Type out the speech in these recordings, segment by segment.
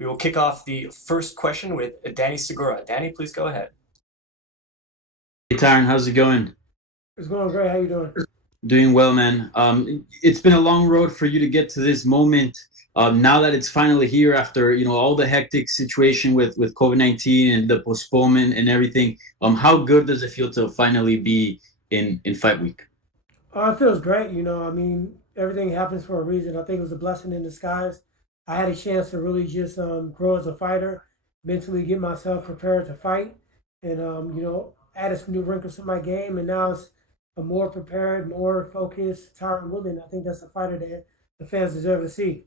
We will kick off the first question with Danny Segura. Danny, please go ahead. Hey Tyron, how's it going? It's going great. How you doing? Doing well, man. It's been a long road for you to get to this moment. Now that it's finally here, after all the hectic situation with COVID-19 and the postponement and everything, how good does it feel to finally be in fight week? It feels great. Everything happens for a reason. I think it was a blessing in disguise. I had a chance to really just grow as a fighter, mentally get myself prepared to fight, and added some new wrinkles to my game. And now it's a more prepared, more focused Tyron Woodley. And I think that's a fighter that the fans deserve to see.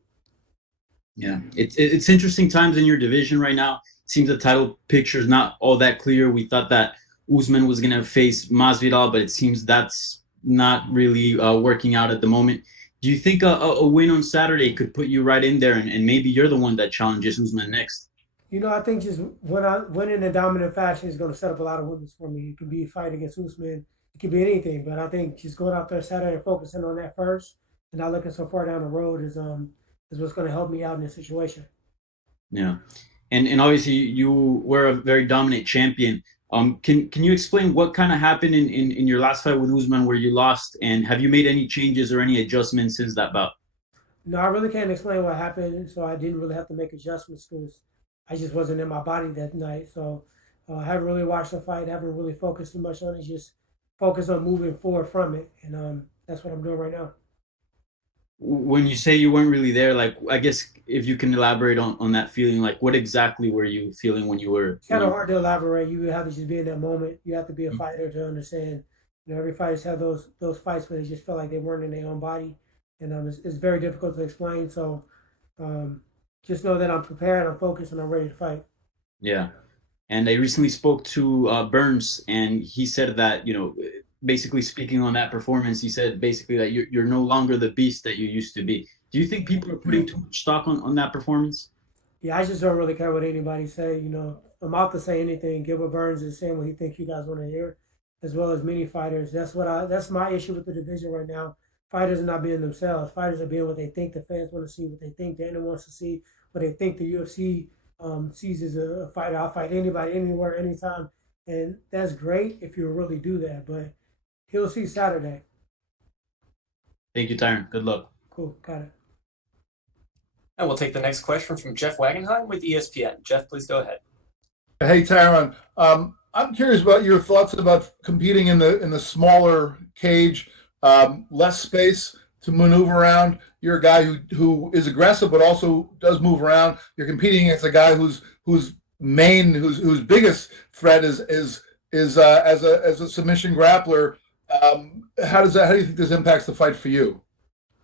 Yeah, it's interesting times in your division right now. Seems the title picture is not all that clear. We thought that Usman was gonna face Masvidal, but it seems that's not really working out at the moment. Do you think a win on Saturday could put you right in there, and maybe you're the one that challenges Usman next? I think just when I win in a dominant fashion is going to set up a lot of wins for me. It could be a fight against Usman. It could be anything, but I think just going out there Saturday and focusing on that first, and not looking so far down the road is what's going to help me out in this situation. Yeah, and obviously you were a very dominant champion. Can you explain what kind of happened in your last fight with Usman where you lost, and have you made any changes or any adjustments since that bout? No, I really can't explain what happened, so I didn't really have to make adjustments because I just wasn't in my body that night. So I haven't really watched the fight, haven't really focused too much on it, just focus on moving forward from it, and that's what I'm doing right now. When you say you weren't really there, like I guess if you can elaborate on that feeling, like what exactly were you feeling when you were It's when kind of you hard to elaborate. You have to just be in that moment. You have to be a fighter to understand. Every fighters have those fights where they just feel like they weren't in their own body, and it's very difficult to explain. So um, just know that I'm prepared, I'm focused, and I'm ready to fight. Yeah. And I recently spoke to Burns, and he said that basically speaking on that performance, he said basically that you're no longer the beast that you used to be. Do you think people are putting too much stock on that performance? Yeah, I just don't really care what anybody say. I'm out to say anything. Gilbert Burns is saying what he thinks you guys want to hear, as well as many fighters. That's my issue with the division right now. Fighters are not being themselves. Fighters are being what they think the fans want to see, what they think Dana wants to see, what they think the UFC sees as a fighter. I'll fight anybody, anywhere, anytime, and that's great if you really do that. But he'll see Saturday. Thank you, Tyron. Good luck. Cool, got it. And we'll take the next question from Jeff Wagenheim with ESPN. Jeff, please go ahead. Hey, Tyron. I'm curious about your thoughts about competing in the smaller cage, less space to maneuver around. You're a guy who is aggressive but also does move around. You're competing against a guy whose biggest threat is as a submission grappler. How do you think this impacts the fight for you?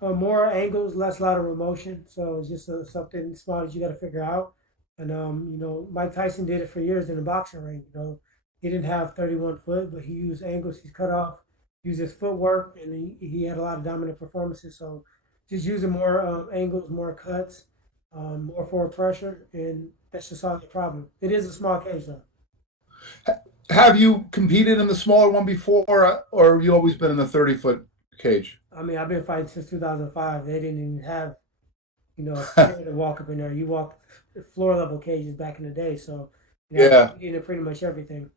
More angles, less lateral motion. So it's just something small that you got to figure out. And Mike Tyson did it for years in the boxing ring. He didn't have 31 foot, but he used angles. He's cut off, used his footwork, and he had a lot of dominant performances. So just using more angles, more cuts, more forward pressure, and that should solve the problem. It is a small cage though. Have you competed in the smaller one before, or have you always been in the 30-foot cage? I mean, I've been fighting since 2005. They didn't even have a stair to walk up in there. You walk floor level cages back in the day. So Yeah, you did pretty much everything.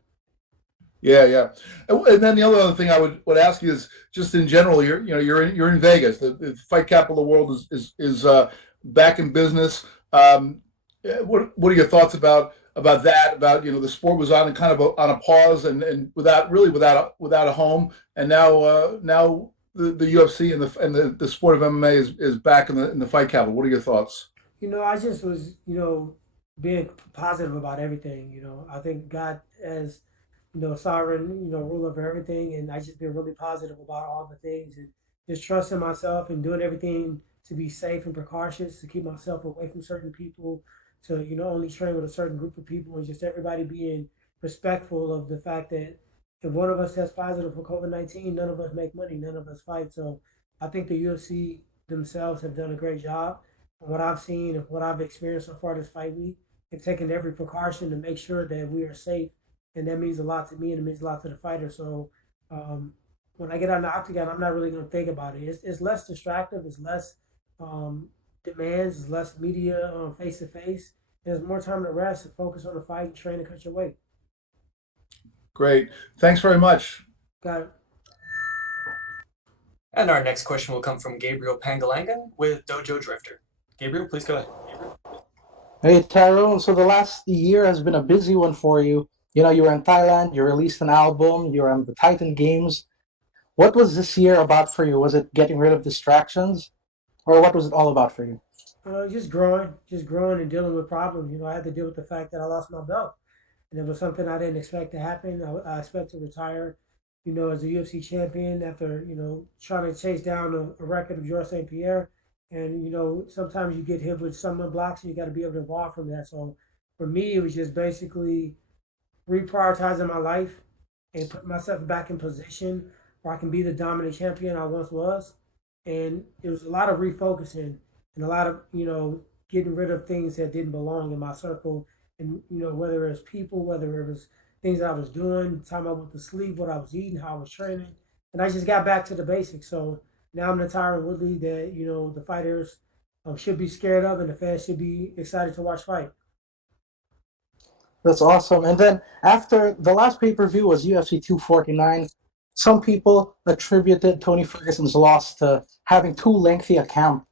yeah, yeah. And then the other thing I would ask you is just in general, you're in Vegas. The fight capital of the world is back in business. What are your thoughts about that? About the sport was on kind of on a pause and without a home, and now the UFC and the sport of MMA is back in the fight capital. What are your thoughts? I just was, being positive about everything. I think God has, sovereign, rule over everything, and I just been really positive about all the things and just trusting myself and doing everything to be safe and precautious, to keep myself away from certain people, to only train with a certain group of people, and just everybody being respectful of the fact that if one of us tests positive for COVID-19, none of us make money, none of us fight. So I think the UFC themselves have done a great job. From what I've seen and what I've experienced so far this fight week, they've taken every precaution to make sure that we are safe, and that means a lot to me and it means a lot to the fighter. So um, when I get on the octagon, I'm not really going to think about it. It's less distractive, it's less um, demands, it's less media face to face, There's more time to rest and focus on the fight and train and cut your weight. Great. Thanks very much. Got it. And our next question will come from Gabriel Pangalangan with Dojo Drifter. Gabriel, please go ahead. Hey, Tyrone. So the last year has been a busy one for you. You know, you were in Thailand, you released an album, you were on the Titan Games. What was this year about for you? Was it getting rid of distractions, or what was it all about for you? Just growing and dealing with problems. I had to deal with the fact that I lost my belt, and it was something I didn't expect to happen. I expect to retire, as a UFC champion after trying to chase down a record of Georges St. Pierre. And sometimes you get hit with stumbling blocks, and you got to be able to evolve from that. So for me, it was just basically reprioritizing my life and putting myself back in position where I can be the dominant champion I once was. And it was a lot of refocusing and a lot of, getting rid of things that didn't belong in my circle. And, whether it was people, whether it was things I was doing, time I went to sleep, what I was eating, how I was training. And I just got back to the basics. So now I'm the Tyron Woodley that, the fighters should be scared of and the fans should be excited to watch fight. That's awesome. And then after the last pay-per-view was UFC 249, some people attributed Tony Ferguson's loss to having too lengthy a camp.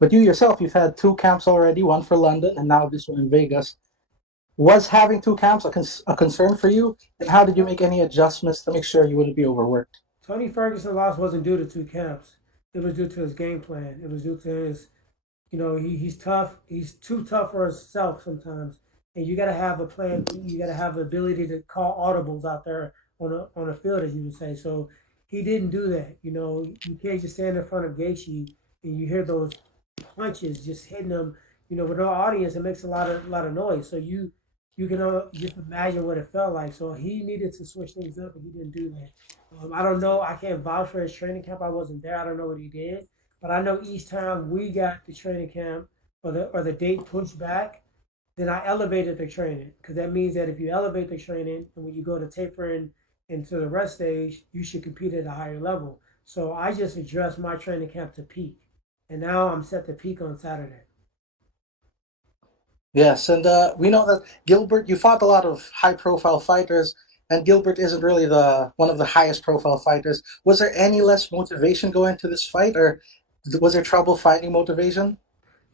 But you yourself, you've had two camps already, one for London and now this one in Vegas. Was having two camps a concern for you? And how did you make any adjustments to make sure you wouldn't be overworked? Tony Ferguson loss wasn't due to two camps. It was due to his game plan. It was due to his, he's tough. He's too tough for himself sometimes. And you got to have a plan B. You got to have the ability to call audibles out there on a field, as you would say. So he didn't do that. You can't just stand in front of Gaethje and you hear those punches just hitting him. With no audience, it makes a lot of noise. So you can just imagine what it felt like. So he needed to switch things up, and he didn't do that. I don't know. I can't vouch for his training camp. I wasn't there. I don't know what he did, but I know each time we got the training camp or the date pushed back, then I elevated the training because that means that if you elevate the training and when you go to tapering into the rest stage, you should compete at a higher level. So I just addressed my training camp to peak, and now I'm set to peak on Saturday. Yes, and we know that Gilbert, you fought a lot of high-profile fighters, and Gilbert isn't really the one of the highest-profile fighters. Was there any less motivation going to this fight, or was there trouble finding motivation?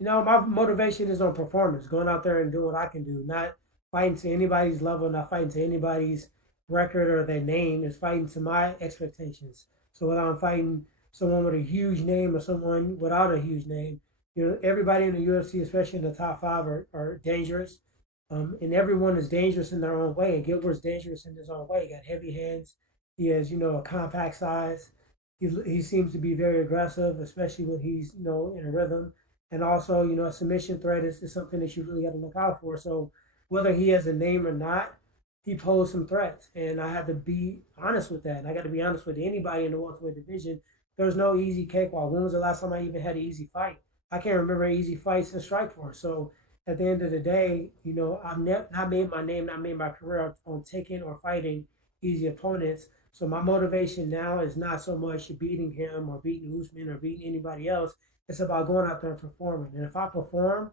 My motivation is on performance, going out there and doing what I can do, not fighting to anybody's level, not fighting to anybody's record or their name. It's fighting to my expectations. So whether I'm fighting someone with a huge name or someone without a huge name, everybody in the UFC, especially in the top five, are dangerous. And everyone is dangerous in their own way. And Gilbert's dangerous in his own way. He got heavy hands. He has, a compact size. He seems to be very aggressive, especially when he's, in a rhythm. And also, a submission threat is something that you really got to look out for. So whether he has a name or not, he posed some threats. And I had to be honest with that. And I got to be honest with anybody in the welterweight division. There's no easy cakewalk. When was the last time I even had an easy fight? I can't remember easy fights in Strikeforce. So at the end of the day, I've not made my name, not made my career on taking or fighting easy opponents. So my motivation now is not so much beating him or beating Usman or beating anybody else. It's about going out there and performing. And if I perform,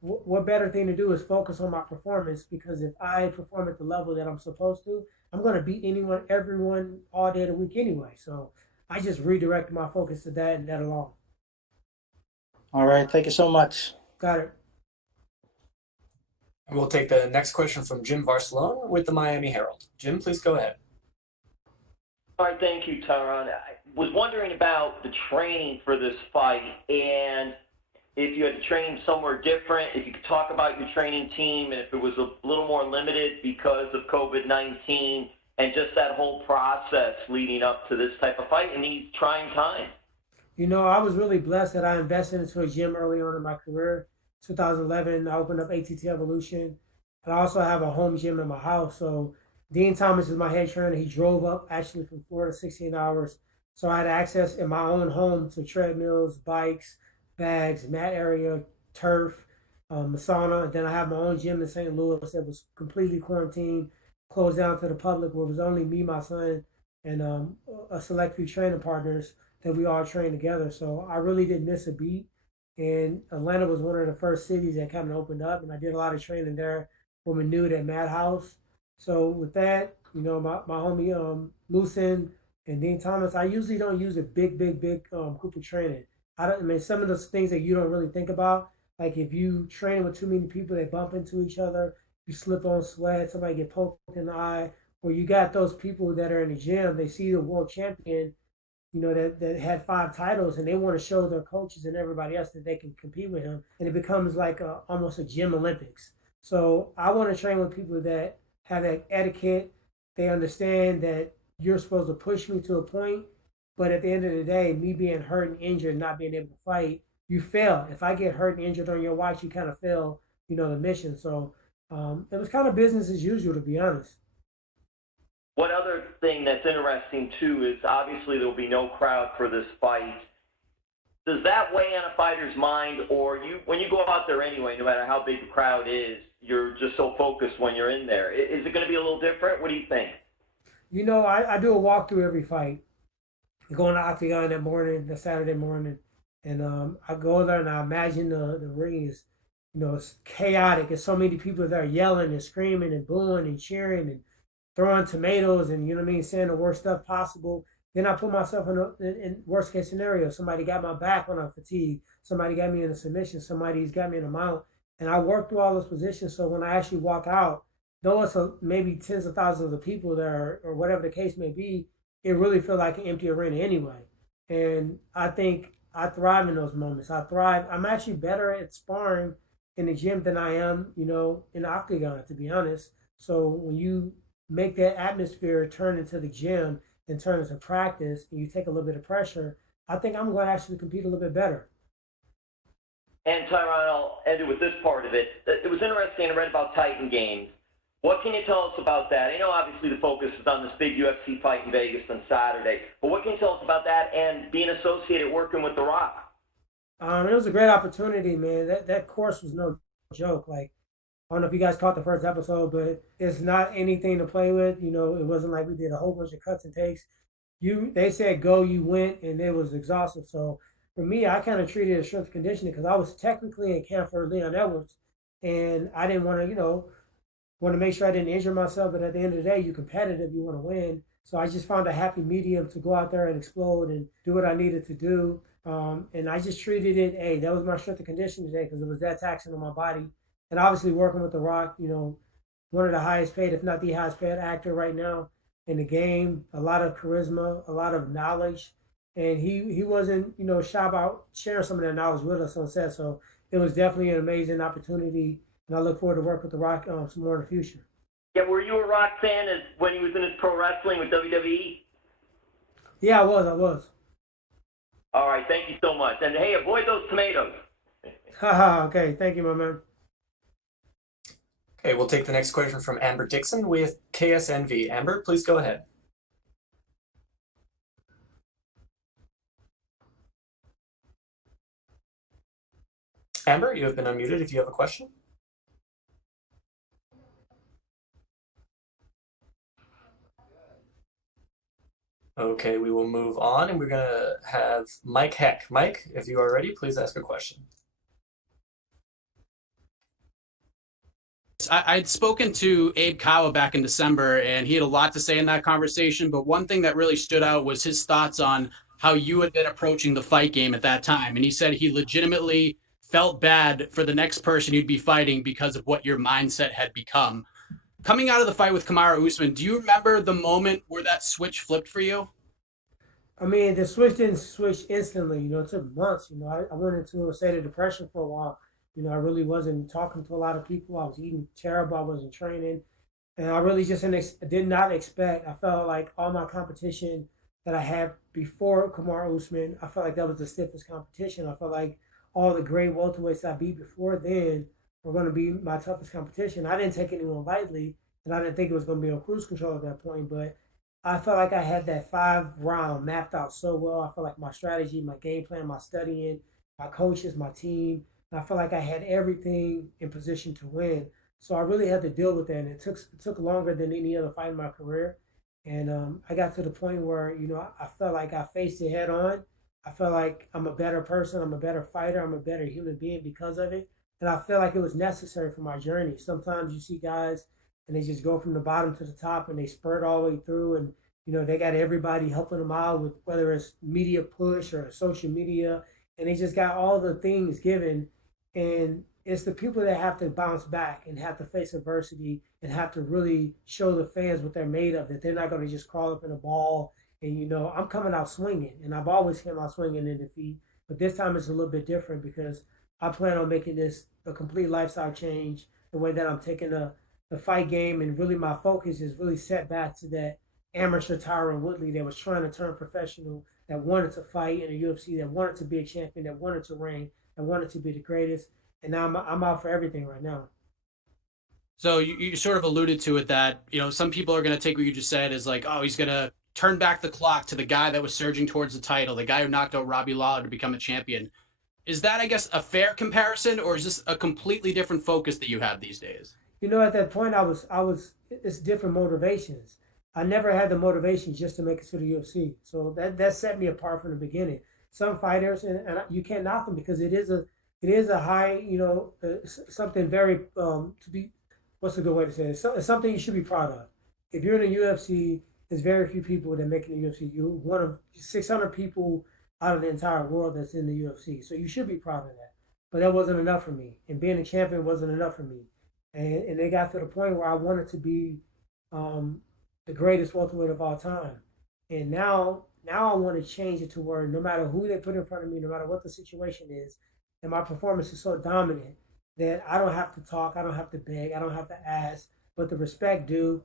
what better thing to do is focus on my performance because if I perform at the level that I'm supposed to, I'm going to beat anyone, everyone all day of the week anyway. So I just redirected my focus to that and that alone. All right, thank you so much. Got it. And we'll take the next question from Jim Barcelona with the Miami Herald. Jim, please go ahead. All right, thank you, Tyron. I was wondering about the training for this fight and if you had to train somewhere different, if you could talk about your training team and if it was a little more limited because of COVID-19 and just that whole process leading up to this type of fight in these trying times. I was really blessed that I invested into a gym early on in my career. 2011, I opened up ATT Evolution. And I also have a home gym in my house. So Dean Thomas is my head trainer. He drove up actually from Florida 16 hours. So I had access in my own home to treadmills, bikes, bags, mat area, turf, sauna. And then I have my own gym in St. Louis that was completely quarantined, closed down to the public, where it was only me, my son, and a select few training partners that we all trained together. So I really didn't miss a beat. and Atlanta was one of the first cities that kind of opened up, and I did a lot of training there for Manute at Madhouse. So with that, my homie Lucen and Dean Thomas, I usually don't use a big group of training. I mean, some of those things that you don't really think about, like if you train with too many people, they bump into each other, you slip on sweat, somebody get poked in the eye, or you got those people that are in the gym, they see the world champion, that had 5 titles, and they want to show their coaches and everybody else that they can compete with him, and it becomes like almost a gym Olympics. So I want to train with people that have that etiquette. They understand that you're supposed to push me to a point, but at the end of the day, me being hurt and injured, not being able to fight, you fail. If I get hurt and injured on your watch, you kind of fail, the mission. So it was kind of business as usual, to be honest. One other thing that's interesting too is obviously there will be no crowd for this fight. Does that weigh on a fighter's mind, or when you go out there anyway, no matter how big the crowd is, you're just so focused when you're in there? Is it going to be a little different? What do you think? I do a walkthrough every fight. I go in the octagon that morning, the Saturday morning, and I go there and I imagine the ring is, it's chaotic. There's so many people there yelling and screaming and booing and cheering and throwing tomatoes and saying the worst stuff possible. Then I put myself in worst case scenario. Somebody got my back when I'm fatigued. Somebody got me in a submission. Somebody's got me in a mount. And I work through all those positions. So when I actually walk out, though it's maybe tens of thousands of people there or whatever the case may be, it really feels like an empty arena anyway. And I think I thrive in those moments. I thrive. I'm actually better at sparring in the gym than I am, in the octagon, to be honest. So when you make that atmosphere turn into the gym and turn into practice, and you take a little bit of pressure, I think I'm going to actually compete a little bit better. And Tyron, I'll end it with this part of it. It was interesting. I read about Titan Games. What can you tell us about that? I know obviously the focus is on this big UFC fight in Vegas on Saturday, but what can you tell us about that and being associated working with The Rock? It was a great opportunity, man. That course was no joke. Like, I don't know if you guys caught the first episode, but it's not anything to play with. It wasn't like we did a whole bunch of cuts and takes. They said go, you went, and it was exhaustive. So for me, I kind of treated it as strength conditioning because I was technically in camp for Leon Edwards, and I didn't want to, want to make sure I didn't injure myself. But at the end of the day, you're competitive, you want to win. So I just found a happy medium to go out there and explode and do what I needed to do. And I just treated it, hey, that was my strength and conditioning today because it was that taxing on my body. And obviously working with The Rock, one of the highest paid, if not the highest paid actor right now in the game, a lot of charisma, a lot of knowledge. And he wasn't, shy about sharing some of that knowledge with us on set. So it was definitely an amazing opportunity. And I look forward to work with The Rock some more in the future. Yeah, were you a Rock fan when he was in his pro wrestling with WWE? Yeah, I was. All right, thank you so much. And hey, avoid those tomatoes. Okay, thank you, my man. Okay, we'll take the next question from Amber Dixon with KSNV. Amber, please go ahead. Amber, you have been unmuted if you have a question. Okay, we will move on, and we're going to have Mike Heck. Mike, if you are ready, please ask a question. I'd spoken to Abe Kawa back in December, and he had a lot to say in that conversation. But one thing that really stood out was his thoughts on how you had been approaching the fight game at that time. And he said he legitimately felt bad for the next person you'd be fighting because of what your mindset had become. Coming out of the fight with Kamaru Usman, do you remember the moment where that switch flipped for you? I mean, the switch didn't switch instantly. It took months. I went into a state of depression for a while. I really wasn't talking to a lot of people. I was eating terrible. I wasn't training. And I really just did not expect. I felt like all my competition that I had before Kamaru Usman, I felt like that was the stiffest competition. I felt like all the great welterweights I beat before then were going to be my toughest competition. I didn't take anyone lightly, and I didn't think it was going to be on cruise control at that point. But I felt like I had that 5 round mapped out so well. I felt like my strategy, my game plan, my studying, my coaches, my team. And I felt like I had everything in position to win. So I really had to deal with that, and it took longer than any other fight in my career. And I got to the point where I felt like I faced it head on, I feel like I'm a better person, I'm a better fighter, I'm a better human being because of it. And I feel like it was necessary for my journey. Sometimes you see guys and they just go from the bottom to the top and they spurt all the way through, and they got everybody helping them out with whether it's media push or social media, and they just got all the things given, and it's the people that have to bounce back and have to face adversity and have to really show the fans what they're made of, that they're not going to just crawl up in a ball. And I'm coming out swinging, and I've always come out swinging in defeat, but this time it's a little bit different because I plan on making this a complete lifestyle change. The way that I'm taking the fight game, and really my focus is really set back to that amateur Tyron Woodley that was trying to turn professional, that wanted to fight in the UFC, that wanted to be a champion, that wanted to reign, that wanted to be the greatest. And now I'm out for everything right now. So you sort of alluded to it that, some people are going to take what you just said as like, oh, he's going to turn back the clock to the guy that was surging towards the title, the guy who knocked out Robbie Lawler to become a champion. Is that, I guess, a fair comparison, or is this a completely different focus that you have these days? At that point, it's different motivations. I never had the motivation just to make it to the UFC. So that set me apart from the beginning. Some fighters, and you can't knock them because it is a high, something very, to be, what's a good way to say it? It's something you should be proud of. If you're in the UFC, there's very few people that make it in the UFC. You're one of 600 people out of the entire world that's in the UFC. So you should be proud of that. But that wasn't enough for me. And being a champion wasn't enough for me. And they got to the point where I wanted to be um, the greatest welterweight of all time. And now I want to change it to where no matter who they put in front of me, no matter what the situation is, and my performance is so dominant that I don't have to talk, I don't have to beg, I don't have to ask, but the respect due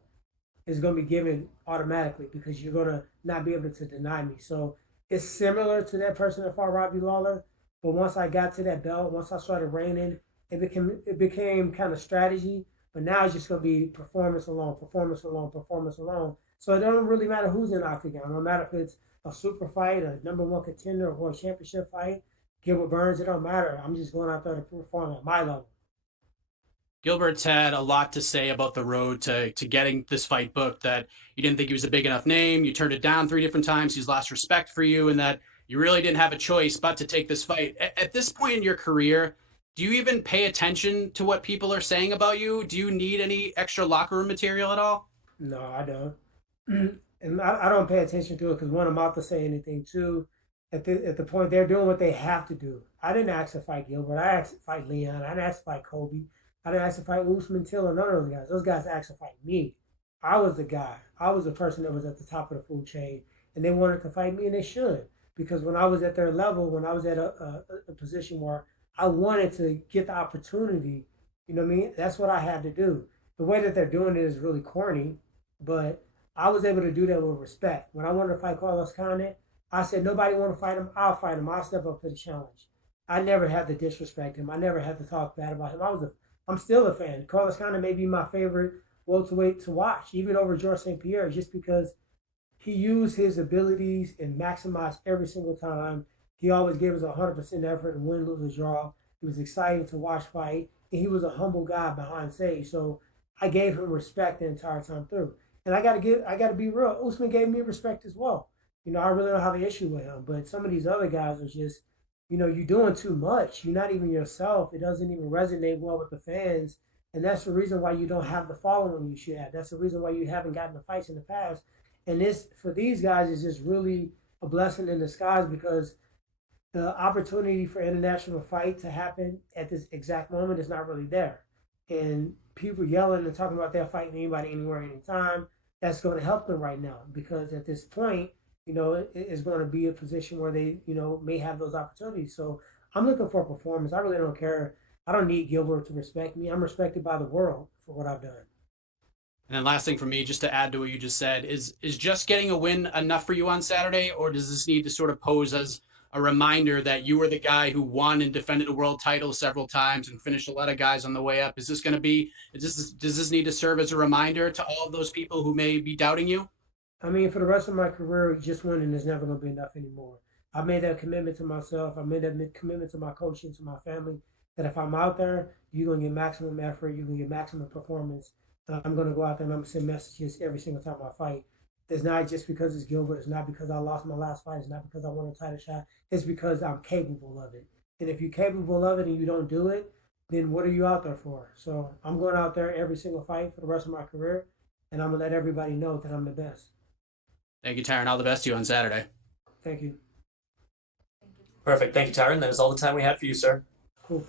is going to be given automatically because you're going to not be able to deny me. So it's similar to that person that fought Robbie Lawler, but once I got to that belt, once I started reigning, it became kind of strategy. But now it's just going to be performance alone, performance alone, performance alone. So it don't really matter who's in the octagon. No matter if it's a super fight, a number one contender, or a championship fight. Gilbert Burns, it don't matter. I'm just going out there to perform at my level. Gilbert's had a lot to say about the road to getting this fight booked, that you didn't think he was a big enough name. You turned it down 3 different times. He's lost respect for you, and that you really didn't have a choice but to take this fight. At this point in your career, do you even pay attention to what people are saying about you? Do you need any extra locker room material at all? No, I don't. And I don't pay attention to it because one, I'm out to say anything. Two, at the point they're doing what they have to do. I didn't ask to fight Gilbert. I asked to fight Leon. I didn't ask to fight Kobe. I didn't ask to fight Usman Till or none of those guys. Those guys asked to fight me. I was the guy. I was the person that was at the top of the food chain, and they wanted to fight me, and they should. Because when I was at their level, when I was at a position where I wanted to get the opportunity, you know what I mean? That's what I had to do. The way that they're doing it is really corny, but I was able to do that with respect. When I wanted to fight Carlos Condit, I said, nobody want to fight him, I'll fight him. I'll step up to the challenge. I never had to disrespect him. I never had to talk bad about him. I'm still a fan. Carlos Condit may be my favorite welterweight to watch, even over George St. Pierre, just because he used his abilities and maximized every single time. He always gave us 100% effort and win, lose, or draw. He was exciting to watch fight, and he was a humble guy behind stage. So I gave him respect the entire time through. And I gotta be real. Usman gave me respect as well. I really don't have an issue with him, but some of these other guys are just, you're doing too much. You're not even yourself. It doesn't even resonate well with the fans, and that's the reason why you don't have the following you should have. That's the reason why you haven't gotten the fights in the past. And this, for these guys, is just really a blessing in disguise because the opportunity for international fight to happen at this exact moment is not really there. And people yelling and talking about they're fighting anybody, anywhere, anytime, that's going to help them right now because at this point, it's going to be a position where they, may have those opportunities. So I'm looking for a performance. I really don't care. I don't need Gilbert to respect me. I'm respected by the world for what I've done. And then last thing for me, just to add to what you just said, is just getting a win enough for you on Saturday, or does this need to sort of pose as a reminder that you were the guy who won and defended a world title several times and finished a lot of guys on the way up? Is this going to be? Does this need to serve as a reminder to all of those people who may be doubting you? I mean, for the rest of my career, just winning is never going to be enough anymore. I made that commitment to myself. I made that commitment to my coaching, to my family, that if I'm out there, you're going to get maximum effort, you're going to get maximum performance. I'm going to go out there and I'm going to send messages every single time I fight. It's not just because it's Gilbert. It's not because I lost my last fight. It's not because I won a title shot. It's because I'm capable of it. And if you're capable of it and you don't do it, then what are you out there for? So I'm going out there every single fight for the rest of my career, and I'm gonna let everybody know that I'm the best. Thank you, Tyron. All the best to you on Saturday. Thank you. Perfect. Thank you, Tyron. That is all the time we had for you, sir. Cool.